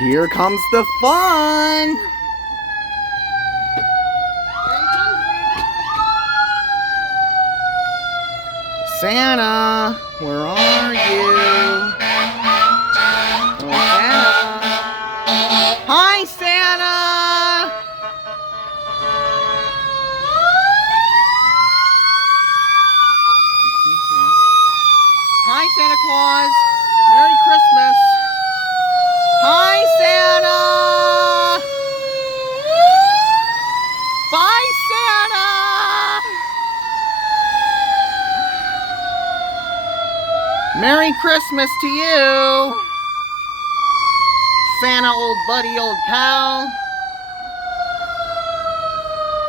Here comes the fun! Santa, where are you? Oh, Santa. Hi, Santa! Hi, Santa Claus. Merry Christmas. Hi, Santa. Bye, Santa. Merry Christmas to you. Santa, old buddy, old pal.